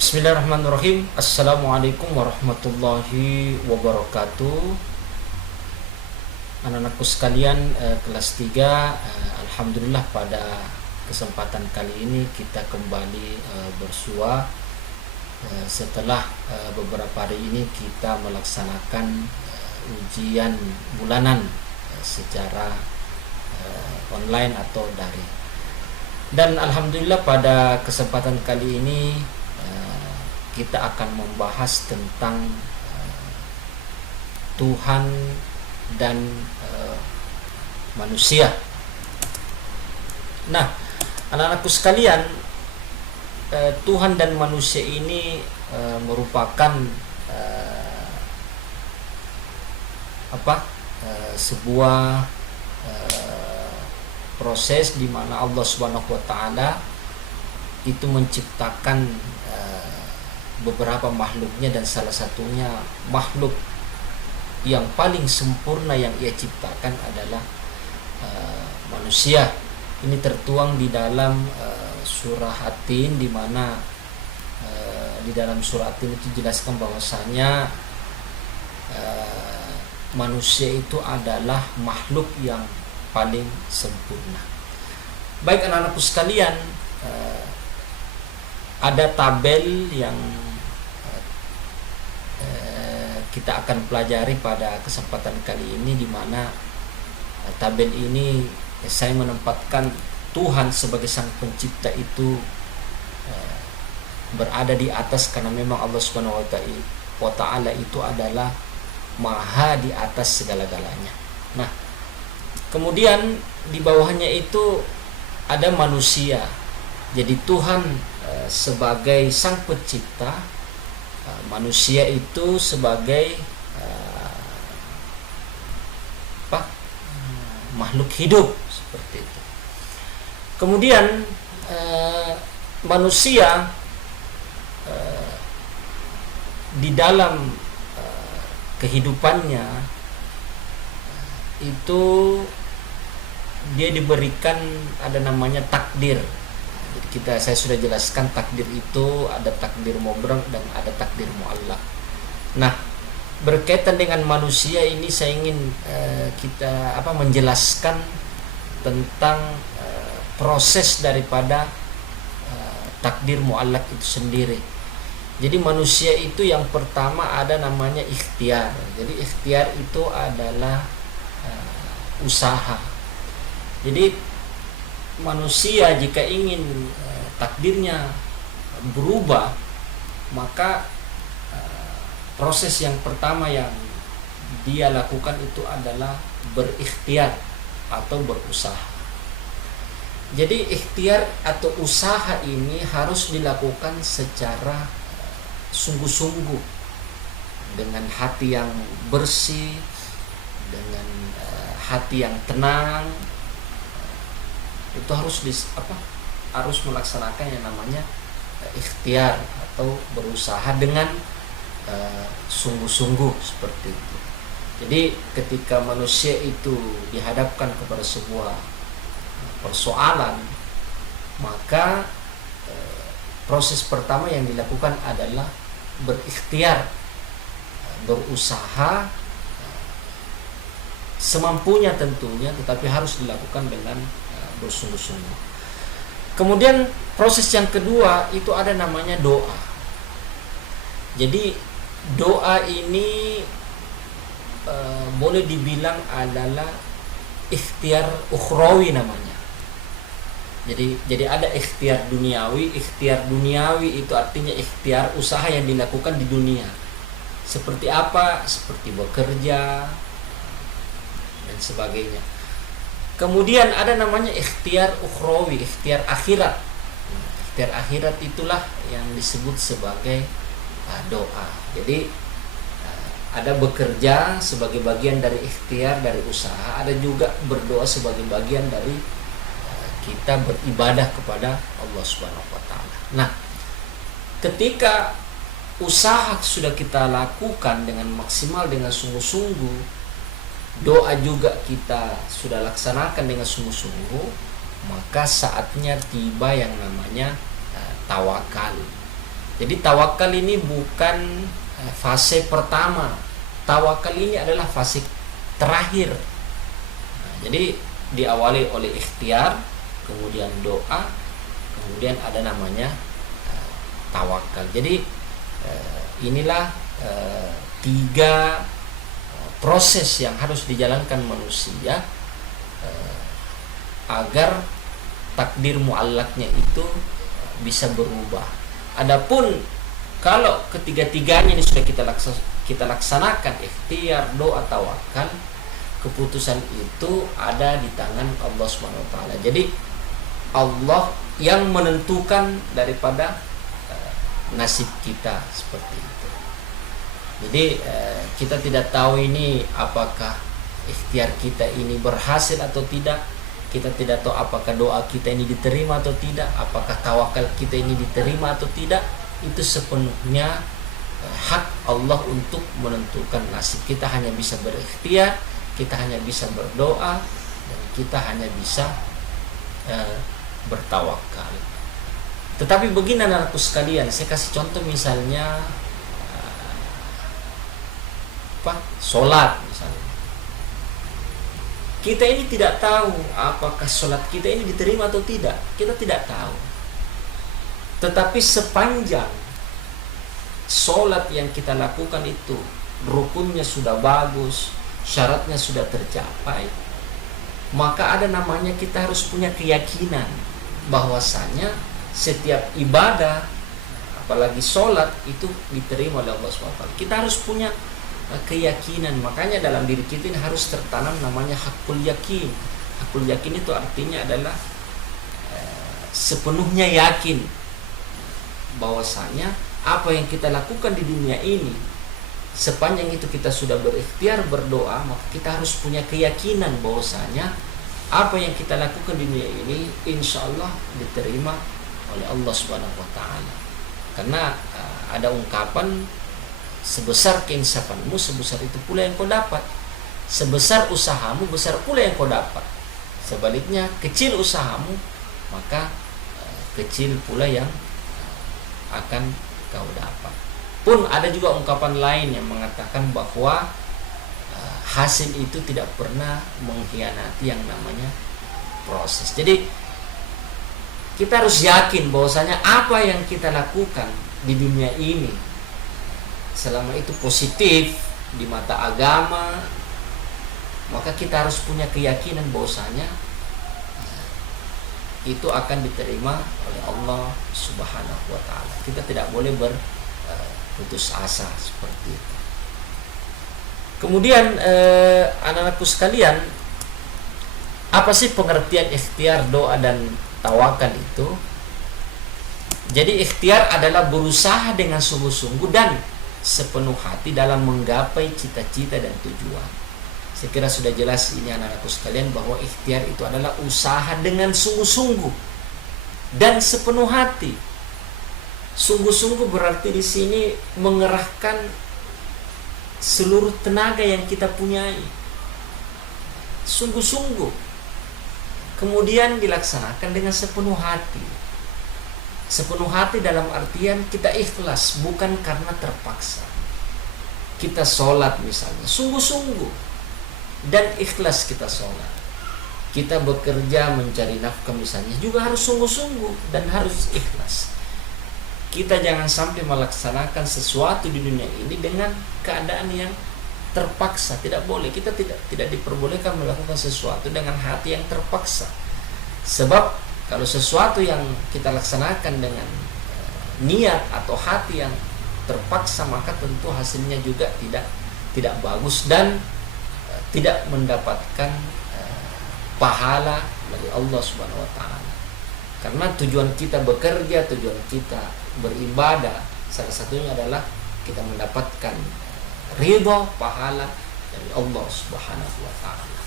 Bismillahirrahmanirrahim. Assalamualaikum warahmatullahi wabarakatuh. Anak-anakku sekalian, kelas 3, alhamdulillah pada kesempatan kali ini kita kembali bersua setelah beberapa hari ini kita melaksanakan ujian bulanan secara online atau daring. Dan alhamdulillah pada kesempatan kali ini kita akan membahas tentang Tuhan dan manusia. Nah, anak-anakku sekalian, Tuhan dan manusia ini merupakan sebuah proses di mana Allah Subhanahu wa taala itu menciptakan beberapa makhluknya, dan salah satunya makhluk yang paling sempurna yang ia ciptakan adalah manusia. Ini tertuang di dalam surah At-Tin, di mana di dalam surah At-Tin itu jelaskan bahwasanya manusia itu adalah makhluk yang paling sempurna. Baik anak-anakku sekalian, ada tabel yang kita akan pelajari pada kesempatan kali ini, di mana tabel ini saya menempatkan Tuhan sebagai sang pencipta itu berada di atas, karena memang Allah Subhanahu wa taala itu adalah maha di atas segala-galanya. Nah, kemudian di bawahnya itu ada manusia. Jadi Tuhan sebagai sang pencipta, manusia itu sebagai makhluk hidup seperti itu. Kemudian manusia di dalam kehidupannya itu dia diberikan ada namanya takdir. Jadi saya sudah jelaskan takdir itu ada takdir mubrang dan ada takdir muallaq. Nah, berkaitan dengan manusia ini saya ingin kita menjelaskan tentang proses daripada takdir muallaq itu sendiri. Jadi manusia itu yang pertama ada namanya ikhtiar. Jadi ikhtiar itu adalah usaha. Jadi manusia jika ingin takdirnya berubah, maka proses yang pertama yang dia lakukan itu adalah berikhtiar atau berusaha. Jadi ikhtiar atau usaha ini harus dilakukan secara sungguh-sungguh, dengan hati yang bersih, dengan hati yang tenang. Itu harus melaksanakan yang namanya ikhtiar atau berusaha dengan sungguh-sungguh seperti itu. Jadi ketika manusia itu dihadapkan kepada sebuah persoalan, maka proses pertama yang dilakukan adalah berikhtiar, berusaha semampunya tentunya, tetapi harus dilakukan dengan bersungguh-sungguh. Kemudian proses yang kedua itu ada namanya doa. Jadi doa ini boleh dibilang adalah ikhtiar ukhrawi namanya. Jadi ada ikhtiar duniawi. Ikhtiar duniawi itu artinya ikhtiar usaha yang dilakukan di dunia. Seperti apa? Seperti bekerja dan sebagainya. Kemudian ada namanya ikhtiar ukhrawi, ikhtiar akhirat. Ikhtiar akhirat itulah yang disebut sebagai doa. Jadi ada bekerja sebagai bagian dari ikhtiar, dari usaha. Ada juga berdoa sebagai bagian dari kita beribadah kepada Allah Subhanahu wa taala. Nah, ketika usaha sudah kita lakukan dengan maksimal, dengan sungguh-sungguh, doa juga kita sudah laksanakan dengan sungguh-sungguh, maka saatnya tiba yang namanya tawakal. Jadi tawakal ini bukan fase pertama. Tawakal ini adalah fase terakhir. Jadi diawali oleh ikhtiar, kemudian doa, kemudian ada namanya tawakal. Jadi inilah tiga proses yang harus dijalankan manusia agar takdir muallaknya itu bisa berubah. Adapun kalau ketiga-tiganya ini sudah kita laksanakan, ikhtiar, doa, tawakal, keputusan itu ada di tangan Allah Subhanahu wa taala. Jadi Allah yang menentukan daripada nasib kita seperti itu. Jadi kita tidak tahu ini apakah ikhtiar kita ini berhasil atau tidak. Kita tidak tahu apakah doa kita ini diterima atau tidak, apakah tawakal kita ini diterima atau tidak. Itu sepenuhnya hak Allah untuk menentukan nasib. Kita hanya bisa berikhtiar, kita hanya bisa berdoa, dan kita hanya bisa bertawakal. Tetapi begini anak-anakku sekalian, saya kasih contoh misalnya sholat misalnya. Kita ini tidak tahu apakah sholat kita ini diterima atau tidak. Kita tidak tahu. Tetapi sepanjang sholat yang kita lakukan itu rukunnya sudah bagus, syaratnya sudah tercapai, maka ada namanya kita harus punya keyakinan bahwasanya setiap ibadah, apalagi sholat, itu diterima oleh Allah SWT. Kita harus punya keyakinan. Makanya dalam diri kita ini harus tertanam namanya hakul yakin. Hakul yakin itu artinya adalah sepenuhnya yakin bahwasanya apa yang kita lakukan di dunia ini, sepanjang itu kita sudah berikhtiar berdoa, maka kita harus punya keyakinan bahwasanya apa yang kita lakukan di dunia ini insya Allah diterima oleh Allah Subhanahu wa taala. Karena ada ungkapan, sebesar keinsafanmu, sebesar itu pula yang kau dapat. Sebesar usahamu, besar pula yang kau dapat. Sebaliknya, kecil usahamu, maka kecil pula yang akan kau dapat. Pun ada juga ungkapan lain yang mengatakan bahwa hasil itu tidak pernah mengkhianati yang namanya proses. Jadi kita harus yakin bahwasanya apa yang kita lakukan di dunia ini, selama itu positif di mata agama, maka kita harus punya keyakinan bahwasanya itu akan diterima oleh Allah Subhanahu wa taala. Kita tidak boleh berputus asa seperti itu. Kemudian anak-anakku sekalian, apa sih pengertian ikhtiar, doa, dan tawakal itu? Jadi ikhtiar adalah berusaha dengan sungguh-sungguh dan sepenuh hati dalam menggapai cita-cita dan tujuan. Saya kira sudah jelas ini anak-anakku sekalian bahwa ikhtiar itu adalah usaha dengan sungguh-sungguh dan sepenuh hati. Sungguh-sungguh berarti di sini mengerahkan seluruh tenaga yang kita punyai. Sungguh-sungguh. Kemudian dilaksanakan dengan sepenuh hati. Sepenuh hati dalam artian kita ikhlas, bukan karena terpaksa. Kita sholat misalnya, sungguh-sungguh dan ikhlas kita sholat. Kita bekerja mencari nafkah misalnya, juga harus sungguh-sungguh dan harus ikhlas. Kita jangan sampai melaksanakan sesuatu di dunia ini dengan keadaan yang terpaksa. Tidak boleh. Kita tidak diperbolehkan melakukan sesuatu dengan hati yang terpaksa. Sebab kalau sesuatu yang kita laksanakan dengan niat atau hati yang terpaksa, maka tentu hasilnya juga tidak bagus dan tidak mendapatkan pahala dari Allah Subhanahu wa taala. Karena tujuan kita bekerja, tujuan kita beribadah, salah satunya adalah kita mendapatkan ridha, pahala dari Allah Subhanahu wa taala.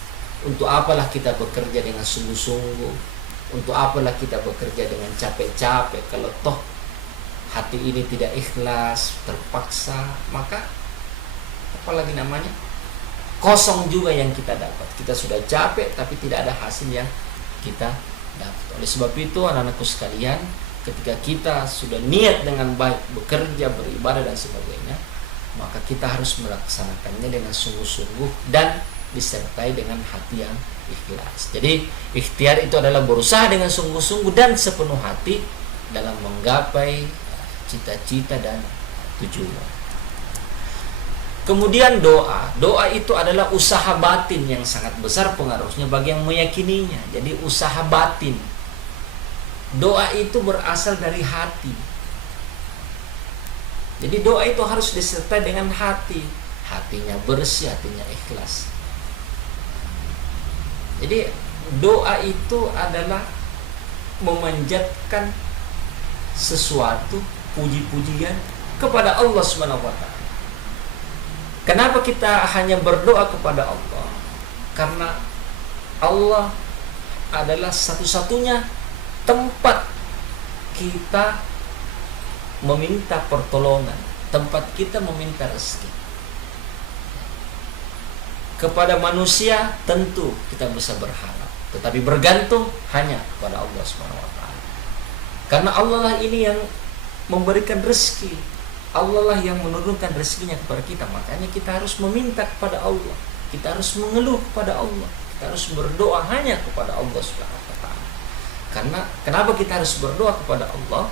Untuk apalah kita bekerja dengan sungguh-sungguh? Untuk apalah kita bekerja dengan capek-capek kalau toh hati ini tidak ikhlas, terpaksa, maka apalagi namanya? Kosong juga yang kita dapat. Kita sudah capek tapi tidak ada hasil yang kita dapat. Oleh sebab itu anak-anakku sekalian, ketika kita sudah niat dengan baik bekerja, beribadah dan sebagainya, maka kita harus melaksanakannya dengan sungguh-sungguh dan disertai dengan hati yang ikhlas. Jadi ikhtiar itu adalah berusaha dengan sungguh-sungguh dan sepenuh hati dalam menggapai cita-cita dan tujuan. Kemudian doa. Doa itu adalah usaha batin yang sangat besar pengaruhnya bagi yang meyakininya. Jadi usaha batin. Doa itu berasal dari hati. Jadi doa itu harus disertai dengan hati. Hatinya bersih, hatinya ikhlas. Jadi doa itu adalah memanjatkan sesuatu, puji-pujian kepada Allah Subhanahu wa taala. Kenapa kita hanya berdoa kepada Allah? Karena Allah adalah satu-satunya tempat kita meminta pertolongan, tempat kita meminta rezeki. Kepada manusia tentu kita bisa berharap, tetapi bergantung hanya kepada Allah Subhanahu wa taala. Karena Allah lah ini yang memberikan rezeki. Allah lah yang menurunkan rezekinya kepada kita. Makanya kita harus meminta kepada Allah. Kita harus mengeluh kepada Allah. Kita harus berdoa hanya kepada Allah Subhanahu wa taala. Karena kenapa kita harus berdoa kepada Allah?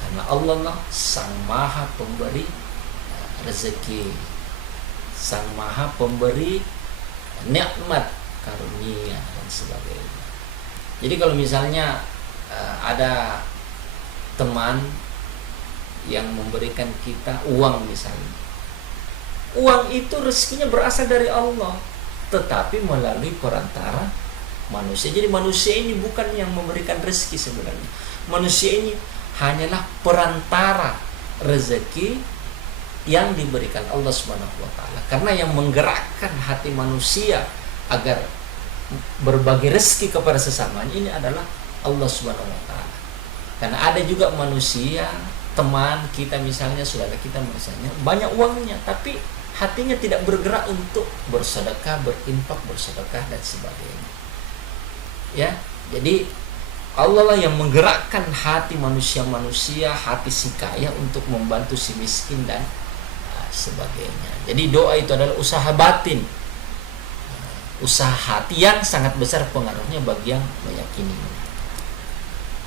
Karena Allah lah Sang Maha Pemberi rezeki, Sang Maha Pemberi nikmat, karunia dan sebagainya. Jadi kalau misalnya ada teman yang memberikan kita uang misalnya, uang itu rezekinya berasal dari Allah, tetapi melalui perantara manusia. Jadi manusia ini bukan yang memberikan rezeki sebenarnya. Manusia ini hanyalah perantara rezeki yang diberikan Allah Subhanahu wa taala. Karena yang menggerakkan hati manusia agar berbagi rezeki kepada sesamanya ini adalah Allah Subhanahu wa taala. Karena ada juga manusia, teman kita misalnya, saudara kita misalnya, banyak uangnya tapi hatinya tidak bergerak untuk bersedekah, berinfak, bersedekah dan sebagainya. Ya, jadi Allah lah yang menggerakkan hati manusia-manusia, hati si kaya untuk membantu si miskin dan sebagainya. Jadi doa itu adalah usaha batin, usaha hati yang sangat besar pengaruhnya bagi yang meyakininya.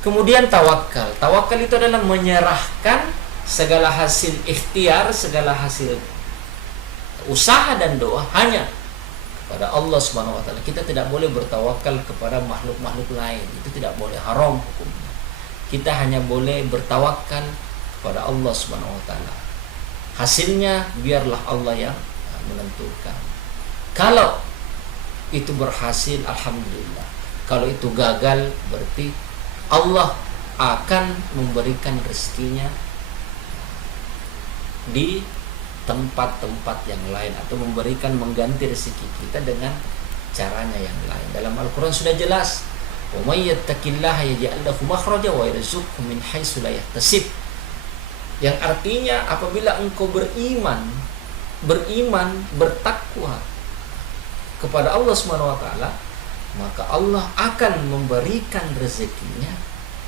Kemudian tawakal. Tawakal itu adalah menyerahkan segala hasil ikhtiar, segala hasil usaha dan doa hanya kepada Allah Subhanahu wa taala. Kita tidak boleh bertawakal kepada makhluk-makhluk lain. Itu tidak boleh, haram hukumnya. Kita hanya boleh bertawakal kepada Allah Subhanahu wa taala. Hasilnya biarlah Allah yang menentukan. Kalau itu berhasil, alhamdulillah. Kalau itu gagal, berarti Allah akan memberikan rezekinya di tempat-tempat yang lain, atau mengganti rezeki kita dengan caranya yang lain. Dalam Al-Quran sudah jelas, wa may yattaqillaha yaj'al lahu makhraja wa yarzuqhu min haitsu la yahtasib. Yang artinya apabila engkau beriman, bertakwa kepada Allah Subhanahu wa taala, maka Allah akan memberikan rezekinya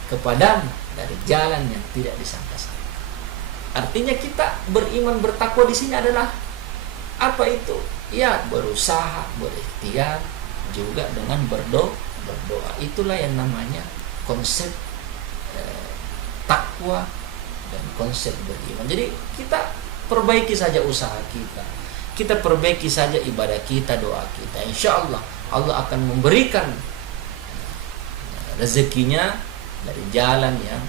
kepadamu dari jalan yang tidak disangka-sangka. Artinya kita beriman, bertakwa di sini adalah apa itu? Ya, berusaha, berikhtiar juga dengan berdoa. Itulah yang namanya konsep takwa dan konsep beriman. Jadi kita perbaiki saja usaha kita. Kita perbaiki saja ibadah kita, doa kita. Insya Allah Allah akan memberikan rezekinya dari jalan yang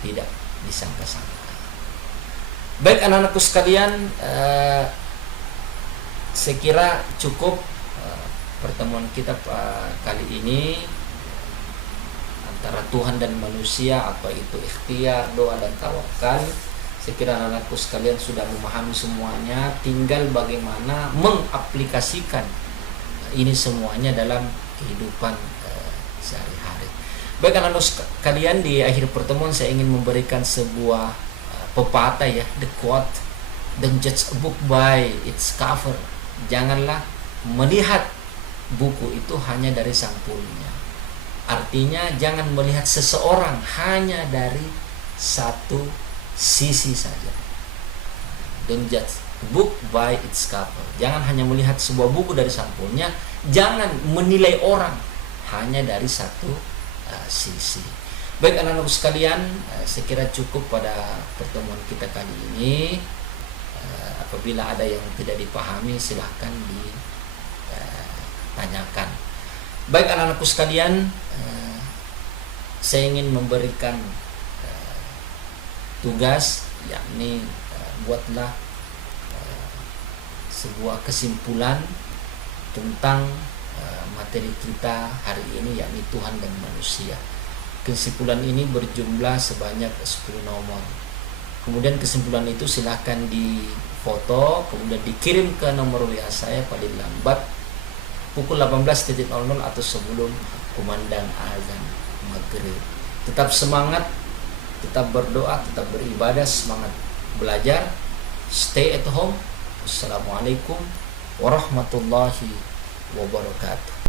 tidak disangka-sangka. Baik anak-anakku sekalian, saya kira cukup pertemuan kita kali ini antara Tuhan dan manusia, apa itu ikhtiar, doa dan tawakal. Saya kira anak-anakku sekalian sudah memahami semuanya, tinggal bagaimana mengaplikasikan ini semuanya dalam kehidupan sehari-hari. Baik anak-anak sekalian, di akhir pertemuan saya ingin memberikan sebuah pepatah ya, the quote, don't judge a book by its cover. Janganlah melihat buku itu hanya dari sampulnya, Artinya jangan melihat seseorang hanya dari satu sisi saja. Don't judge a book by its cover. Jangan hanya melihat sebuah buku dari sampulnya. Jangan menilai orang hanya dari satu sisi. Baik anak-anakku sekalian, saya kira cukup pada pertemuan kita kali ini. Apabila ada yang tidak dipahami, silahkan ditanyakan. Baik anak-anakku sekalian, saya ingin memberikan tugas, yakni buatlah sebuah kesimpulan tentang materi kita hari ini, yakni Tuhan dan manusia. Kesimpulan ini berjumlah sebanyak 10 nomor. Kemudian kesimpulan itu silahkan difoto, kemudian dikirim ke nomor WA saya paling lambat pukul 18.00 atau sebelum kumandang azan maghrib. Tetap semangat, tetap berdoa, tetap beribadah, semangat belajar. Stay at home. Assalamualaikum warahmatullahi wabarakatuh.